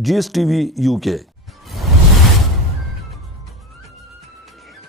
GS TV UK।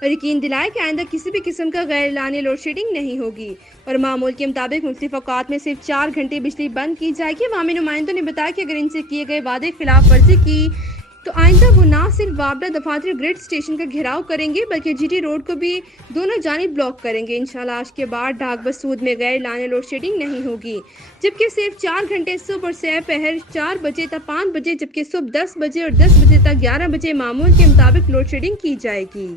اور یقین دلائے کہ آئندہ کسی بھی قسم کا غیر اعلانیہ لوڈ شیڈنگ نہیں ہوگی اور معمول کے مطابق مختلف اوقات میں صرف 4 گھنٹے بجلی بند کی جائے گی۔ عوامی نمائندوں نے بتایا کہ اگر ان سے کیے گئے وعدے خلاف ورزی کی تو آئندہ وہ نہ صرف وابڈا دفاتر گریڈ اسٹیشن کا گھیراؤ کریں گے بلکہ جی ٹی روڈ کو بھی دونوں جانب بلاک کریں گے۔ انشاءاللہ آج کے بعد ڈھاک بسود میں غیر اعلانیہ لوڈ شیڈنگ نہیں ہوگی، جبکہ صرف 4 گھنٹے صبح اور سہ پہر 4 بجے تا 5 بجے، جبکہ صبح 10 بجے اور 10 بجے تا 11 بجے معمول کے مطابق لوڈ شیڈنگ کی جائے گی۔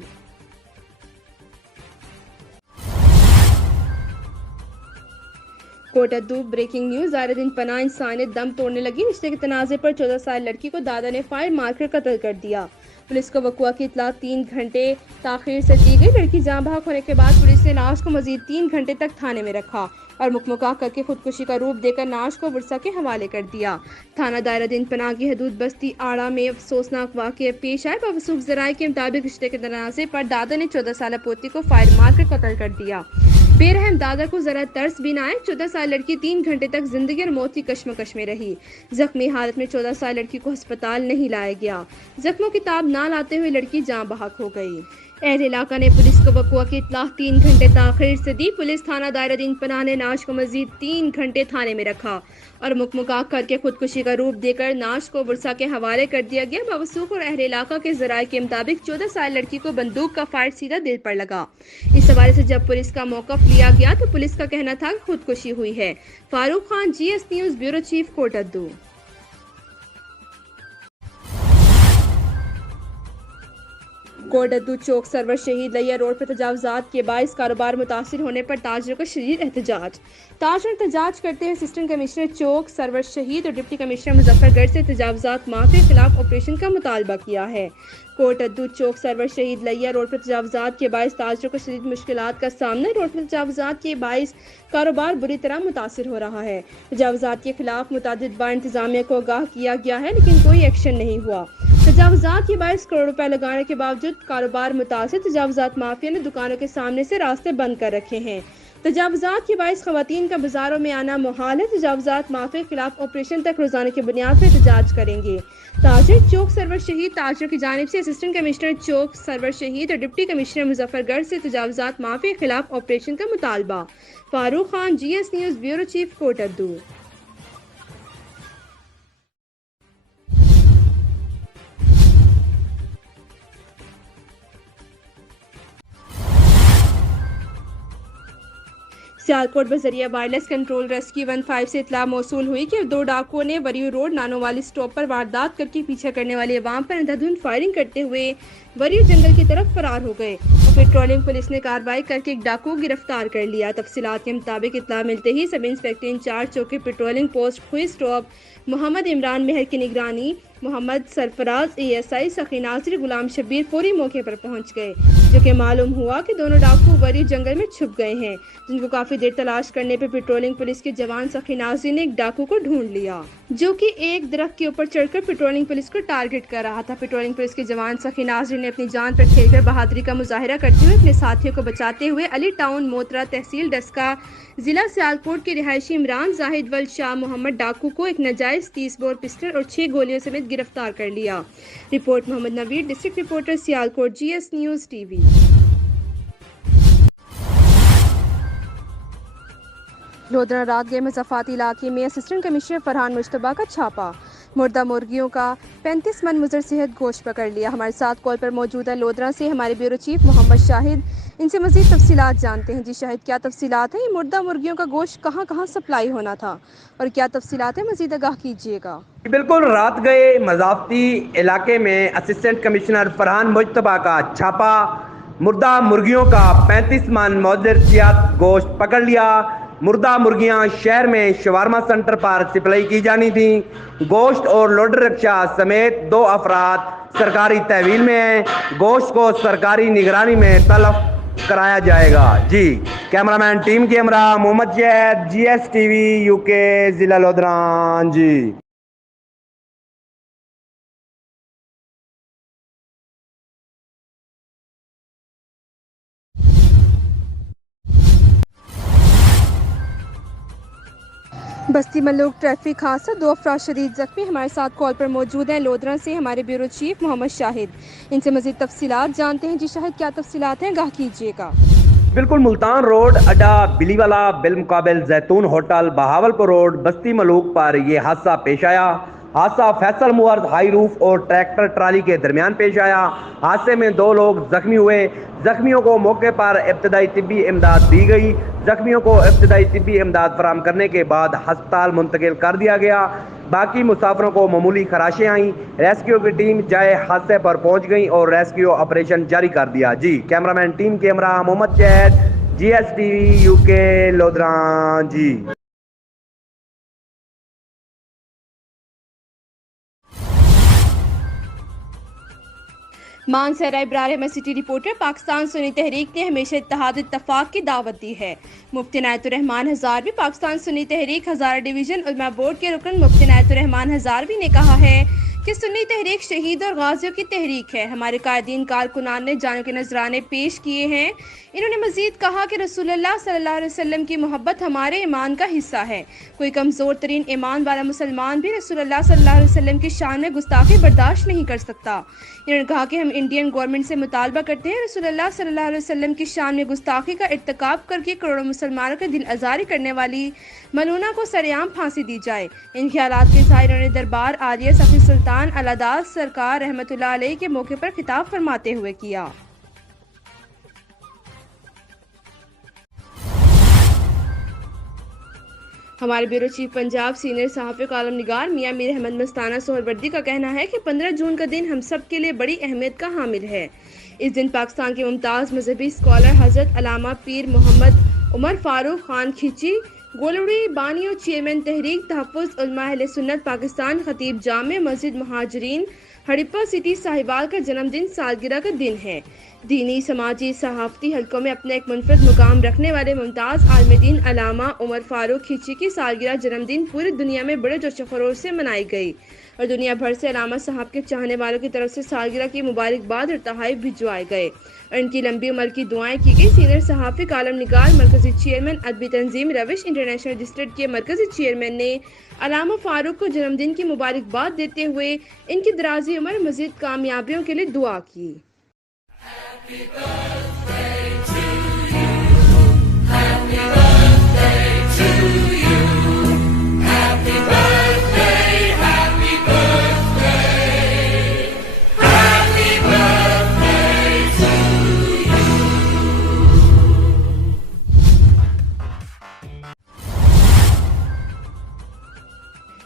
کوٹدو بریکنگ نیوز، ظاہر دن پناہ انسانیت دم توڑنے لگی۔ رشتے کے تنازع پر 14 سال لڑکی کو دادا نے فائر مار کر قتل کر دیا۔ پولیس کو وقوع کی اطلاع 3 گھنٹے تاخیر سے دی گئی۔ لڑکی جاں بحق ہونے کے بعد پولیس نے لاش کو مزید 3 گھنٹے تک تھانے میں رکھا اور مکمکا کر کے خودکشی کا روپ دے کر لاش کو ورثہ کے حوالے کر دیا۔ تھانہ دائرہ دن پناہ کی حدود بستی آڑا میں افسوسناک واقعہ پیش آئے۔ موثوق ذرائع کے مطابق رشتے کے تنازع پر دادا نے 14 سالہ پوتی کو فائر مار کر قتل کر دیا۔ بے رحم دادا کو ذرا ترس بھی نہ آئے۔ 14 سال لڑکی 3 گھنٹے تک زندگی اور موت کی کشمکش میں رہی۔ زخمی حالت میں 14 سال لڑکی کو ہسپتال نہیں لایا گیا۔ زخموں کی تاب نہ لاتے ہوئے لڑکی جاں بحق ہو گئی۔ اہل علاقہ نے پولیس کو وقوع کی اطلاع 3 گھنٹے تاخیر سے دی۔ پولیس تھانہ دائرہ دن پناہ نے لاش کو مزید 3 گھنٹے تھانے میں رکھا اور مکمکا کر کے خودکشی کا روپ دے کر لاش کو ورثہ کے حوالے کر دیا گیا۔ موثوق اور اہل علاقہ کے ذرائع کے مطابق 14 سال لڑکی کو بندوق کا فائر سیدھا دل پر لگا۔ اس حوالے سے جب پولیس کا موقف لیا گیا تو پولیس کا کہنا تھا کہ خودکشی ہوئی ہے۔ فاروق Khan, G S News, bureau chief, کوٹدو۔ کوٹدو چوک سرور شہید لیا روڈ پر تجاوزات کے باعث کاروبار متاثر ہونے پر تاجروں کا شدید احتجاج۔ تاجروں نے احتجاج کرتے ہوئے اسسٹنٹ کمشنر چوک سرور شہید اور ڈپٹی کمشنر مظفر گڑھ سے تجاوزات معافی کے خلاف آپریشن کا مطالبہ کیا ہے۔ کوٹدو چوک سرور شہید لیا روڈ پر تجاوزات کے باعث تاجروں کو شدید مشکلات کا سامنا۔ روڈ پر تجاوزات کے باعث کاروبار بری طرح متاثر ہو رہا ہے۔ تجاوزات کے خلاف متعدد بار انتظامیہ کو آگاہ کیا گیا ہے لیکن کوئی ایکشن نہیں ہوا۔ تجاوزات کے باعث کروڑوں روپے لگانے کے باوجود کاروبار متاثر۔ تجاوزات مافیا نے دکانوں کے سامنے سے راستے بند کر رکھے ہیں۔ تجاوزات کے باعث خواتین کا بازاروں میں آنا محال ہے۔ تجاوزات مافیا کے خلاف آپریشن تک روزانہ کی بنیاد پر احتجاج کریں گے۔ تاجر چوک سرور شہید تاجروں کی جانب سے اسسٹنٹ کمشنر چوک سرور شہید اور ڈپٹی کمشنر مظفر گڑھ سے تجاوزات مافیا کے خلاف آپریشن کا مطالبہ۔ Farooq Khan, G S News, bureau chief, Kotaddu. Sialkot بذریعہ وائرلیس کنٹرول ریسکیو 15 سے اطلاع موصول ہوئی کہ 2 ڈاکوؤں نے وریو روڈ نانو والی سٹاپ پر واردات کر کے پیچھا کرنے والے عوام پر اندھادھند فائرنگ کرتے ہوئے وریو جنگل کی طرف فرار ہو گئے اور پیٹرولنگ پولیس نے کارروائی کر کے ایک ڈاکو کو گرفتار کر لیا۔ تفصیلات کے مطابق اطلاع ملتے ہی سب انسپکٹر انچارج چوکی پیٹرولنگ پوسٹ کھوئی سٹاپ محمد عمران مہر کی نگرانی Muhammad Sarfaraz A S I سخی ناظر غلام شبیر فوری موقع پر پہنچ گئے، جو کہ معلوم ہوا کہ دونوں ڈاکو وریو جنگل میں چھپ گئے ہیں، جن کو کافی دیر تلاش کرنے پہ پیٹرولنگ پولیس کے جوان سخی ناظر نے ایک ڈاکو کو ڈھونڈ لیا جو کہ ایک درخت کے اوپر چڑھ کر پیٹرولنگ پولیس کو ٹارگٹ کر رہا تھا۔ پیٹرولنگ پولیس کے جوان سخی ناظر نے اپنی جان پر کھیل کر بہادری کا مظاہرہ کرتے ہوئے اپنے ساتھیوں کو بچاتے ہوئے علی ٹاؤن موترا تحصیل ڈسکا ضلع سیالکوٹ کے رہائشی عمران زاہد ول شاہ محمد ڈاکو کو ایک ناجائز 30 بور پسٹل اور 6 گولیوں سمیت گرفتار کر لیا۔ Report Muhammad Naveer, district reporter, Sialkot, G S News TV وی۔ لودھرا رات گئے مضافاتی علاقے میں اسسٹنٹ کمشنر فرحان مجتبیٰ کا چھاپا، مردہ مرغیوں کا 35 من مضر صحت گوشت پکڑ لیا۔ ہمارے ساتھ کال پر موجود ہے لودھرا سے ہمارے بیورو چیف محمد شاہد، ان سے مزید تفصیلات جانتے ہیں۔ جی شاہد، کیا تفصیلات ہیں؟ یہ مردہ مرغیوں کا گوشت کہاں کہاں سپلائی ہونا تھا اور کیا تفصیلات ہیں؟ مزید آگاہ کیجیے گا۔ بالکل، رات گئے مضافاتی علاقے میں اسسٹنٹ کمشنر فرحان مجتبیٰ کا چھاپا، مردہ مرغیوں کا 35 من مضر صحت گوشت پکڑ لیا۔ مردہ مرغیاں شہر میں شاورما سینٹر پر سپلائی کی جانی تھیں۔ گوشت اور لوڈر رکشہ سمیت 2 افراد سرکاری تحویل میں ہیں۔ گوشت کو سرکاری نگرانی میں تلف کرایا جائے گا۔ جی کیمرامین ٹیم کے ہمراہ محمد شہد، جی ایس ٹی وی یو کے، ضلع لودھرا۔ جی بستی ملوک ٹریفک حادثہ 2 افراد شدید زخمی. ہمارے ساتھ کال پر موجود ہیں لودھرا سے ہمارے بیورو چیف محمد شاہد. ان سے مزید تفصیلات جانتے ہیں. جی شاہد، کیا تفصیلات ہیں؟ آگاہ کیجیے گا. بالکل، ملتان روڈ اڈا بلی والا بالمقابل زیتون ہوٹل بہاولپور روڈ بستی ملوک پر یہ حادثہ پیش آیا. حادثہ فیصل موارد ہائی روف اور ٹریکٹر ٹرالی کے درمیان پیش آیا. حادثے میں 2 لوگ زخمی ہوئے. زخمیوں کو موقع پر ابتدائی طبی امداد دی گئی. زخمیوں کو ابتدائی طبی امداد فراہم کرنے کے بعد ہسپتال منتقل کر دیا گیا. باقی مسافروں کو معمولی خراشیں آئیں. ریسکیو کی ٹیم جائے حادثے پر پہنچ گئی اور ریسکیو آپریشن جاری کر دیا. جی کیمرامین ٹیم کے ہمراہ محمد جید، GSTV UK لودھرا. جی مانسہرہ ابرار احمد سٹی رپورٹر. پاکستان سنی تحریک نے ہمیشہ اتحاد اتفاق کی دعوت دی ہے. مفتی عنایت الرحمان ہزاروی پاکستان سنی تحریک ہزارہ ڈویژن علماء بورڈ کے رکن مفتی عنایت الرحمان ہزاروی نے کہا ہے کہ سنی تحریک شہید اور غازیوں کی تحریک ہے. ہمارے قائدین کارکنان نے جانوں کے نذرانے پیش کیے ہیں. انہوں نے مزید کہا کہ رسول اللہ صلی اللہ علیہ وسلم کی محبت ہمارے ایمان کا حصہ ہے. کوئی کمزور ترین ایمان والا مسلمان بھی رسول اللہ صلی اللہ علیہ وسلم کی شان میں گستاخی برداشت نہیں کر سکتا. انہوں نے کہا کہ ہم انڈین گورنمنٹ سے مطالبہ کرتے ہیں رسول اللہ صلی اللہ علیہ وسلم کی شان میں گستاخی کا ارتکاب کر کے کروڑوں مسلمانوں کے دل آزاری کرنے والی ملونہ کو سرعام پھانسی دی جائے. ان خیالات کے اظہار انہوں نے دربار عالیہ صفی سلطان العداد سرکار رحمۃ اللہ علیہ کے موقع پر خطاب فرماتے ہوئے کیا. ہمارے بیورو چیف پنجاب سینئر صحافی کالم نگار میاں میر احمد مستانہ سہروردی کا کہنا ہے کہ 15 جون کا دن ہم سب کے لیے بڑی اہمیت کا حامل ہے. اس دن پاکستان کے ممتاز مذہبی اسکالر حضرت علامہ پیر محمد عمر فاروق خان کھچی گولڑی بانی اور چیئرمین تحریک تحفظ علماء اہل سنت پاکستان خطیب جامع مسجد مہاجرین ہڑپہ سٹی ساہیوال کا جنم دن سالگرہ کا دن ہے. دینی، سماجی، صحافتی حلقوں میں اپنا ایک منفرد مقام رکھنے والے ممتاز عالم دین علامہ عمر فاروق کھچی کی سالگرہ جنم دن پوری دنیا میں بڑے جوش و خروش سے منائی گئی اور دنیا بھر سے علامہ صاحب کے چاہنے والوں کی طرف سے سالگرہ کی مبارکباد اور تحائف بھجوائے گئے اور ان کی لمبی عمر کی دعائیں کی گئی. سینئر صحافی کالم نگار مرکزی چیئرمین ادبی تنظیم روش انٹرنیشنل ڈسٹرکٹ کے مرکزی چیئرمین نے علامہ فاروق کو جنم دن کی مبارکباد دیتے ہوئے ان کی درازی عمر مزید کامیابیوں کے لیے دعا کی.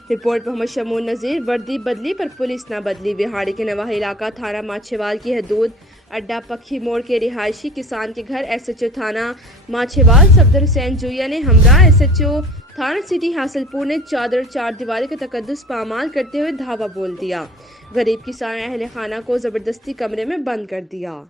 رپورٹ محمد شمون نذیر. وردی بدلی پر پولیس نہ بدلی. وہاڑی کے نواحی علاقہ تھانہ ماچھیوال کی حدود اڈا پکھی موڑ کے رہائشی کسان کے گھر SHO تھانہ ماچھیوال صفدر حسین جویا نے ہمراہ SHO تھانہ سٹی حاصل پور نے چادر چار دیواری کا تقدس پامال کرتے ہوئے دھاوا بول دیا. غریب کسان اہل خانہ کو زبردستی کمرے میں بند کر دیا.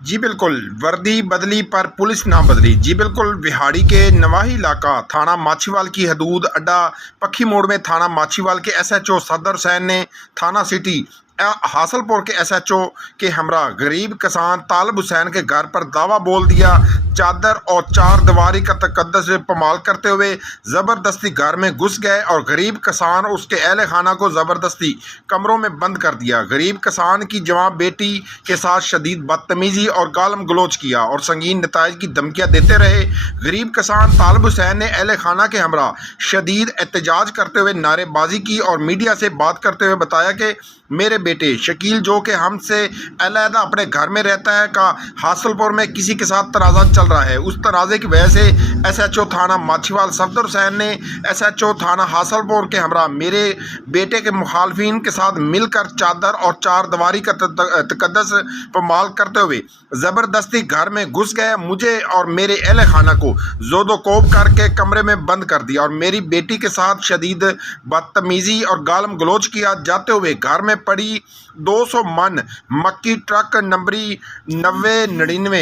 جی بالکل، وردی بدلی پر پولیس نہ بدلی. جی بالکل، وہاڑی کے نواحی علاقہ تھانہ ماچھیوال کی حدود اڈا پکھی موڑ میں تھانہ ماچھیوال کے SHO صفدر حسین نے تھانہ سٹی حاصل پور کے SHO کے ہمراہ غریب کسان طالب حسین کے گھر پر دعویٰ بول دیا. چادر اور چار دیواری کا تقدس پامال کرتے ہوئے زبردستی گھر میں گھس گئے اور غریب کسان اور اس کے اہل خانہ کو زبردستی کمروں میں بند کر دیا. غریب کسان کی جوان بیٹی کے ساتھ شدید بدتمیزی اور گالم گلوچ کیا اور سنگین نتائج کی دھمکیاں دیتے رہے. غریب کسان طالب حسین نے اہل خانہ کے ہمراہ شدید احتجاج کرتے ہوئے نعرے بازی کی اور میڈیا سے بات کرتے ہوئے بتایا کہ میرے بیٹے شکیل جو کہ ہم سے علیحدہ اپنے گھر میں رہتا ہے کا حاصل پور میں کسی کے ساتھ تنازع چل رہا ہے. اس تنازع کی وجہ سے SHO تھانہ ماچھیوال صفدر حسین نے SHO تھانہ حاصل پور کے ہمراہ میرے بیٹے کے مخالفین کے ساتھ مل کر چادر اور چار دیواری کا تقدس پامال کرتے ہوئے زبردستی گھر میں گھس گئے. مجھے اور میرے اہل خانہ کو زود و کوب کر کے کمرے میں بند کر دیا اور میری بیٹی کے ساتھ شدید بدتمیزی اور گالم گلوچ کیا جاتے ہوئے گھر میں پڑی 200 من مکی ٹرک نمبری 9099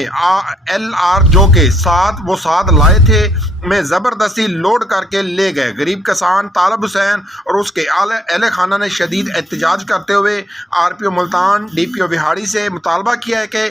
LR جو کہ وہ ساتھ لائے تھے میں زبردستی لوڈ کر کے لے گئے. غریب کسان طالب حسین اور اس کے اہل خانہ نے شدید احتجاج کرتے ہوئے RPO ملتان DPO وہاڑی سے مطالبہ کیا ہے کہ